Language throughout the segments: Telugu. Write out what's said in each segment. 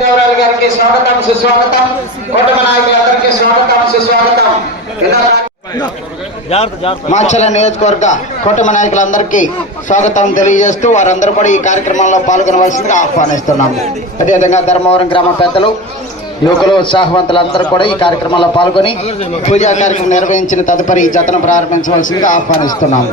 దేవరాలు గారికి స్వాగతం సుస్వాగతం. కూటమి నాయకులందరికీ స్వాగతం సుస్వాగతం. మాచల నియోజకవర్గ కూటమి నాయకులందరికీ స్వాగతం తెలియజేస్తూ వారందరూ కూడా ఈ కార్యక్రమంలో పాల్గొనవలసిందిగా ఆహ్వానిస్తున్నాము. అదేవిధంగా ధర్మవరం గ్రామ పెద్దలు యువకులు ఉత్సాహవంతులందరూ కూడా ఈ కార్యక్రమంలో పాల్గొని పూజా కార్యక్రమం నిర్వహించిన తదుపరి ఈ జతను ప్రారంభించవలసిందిగా ఆహ్వానిస్తున్నాము.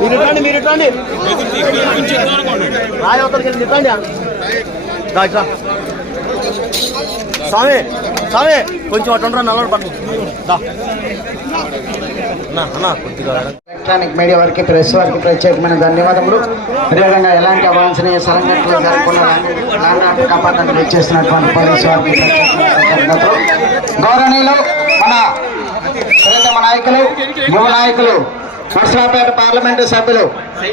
మీరు ఇట్రండి మీరు ఇట్రండి రాయ ఒకరికి ఇట్రండి రా స్వామి స్వామి కొంచెం అటు ఉండరా పట్టు. అన్నా అన్నా కొద్దిగా ఎలక్ట్రానిక్ మీడియా వారికి ప్రెస్ వారికి ప్రత్యేకమైన ధన్యవాదములు. అదేవిధంగా ఎలాంటి అవాంఛనీయ సంఘటనలు జరగకుండా ల్యాండ్ ఆర్డర్ కాపాడడానికి వచ్చేసినటువంటి పోలీసు వారికి కృతజ్ఞతలు. గౌరవనీయులు మన ప్రియతమ నాయకులు యువ నాయకులు నర్సరాపేట పార్లమెంటు సభ్యులు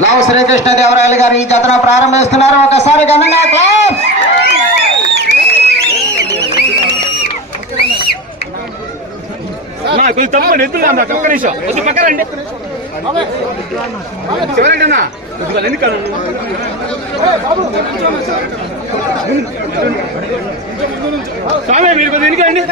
లావు శ్రీకృష్ణ దేవరాయలు గారు ఈ జతన ప్రారంభిస్తున్నారు. ఒకసారి గణన క్లాస్! అన్నా, కొంచెం తప్పండి ఎద్దులు అన్న ఎన్నికలు స్వామి మీరు కొద్దిగా ఎన్నికండి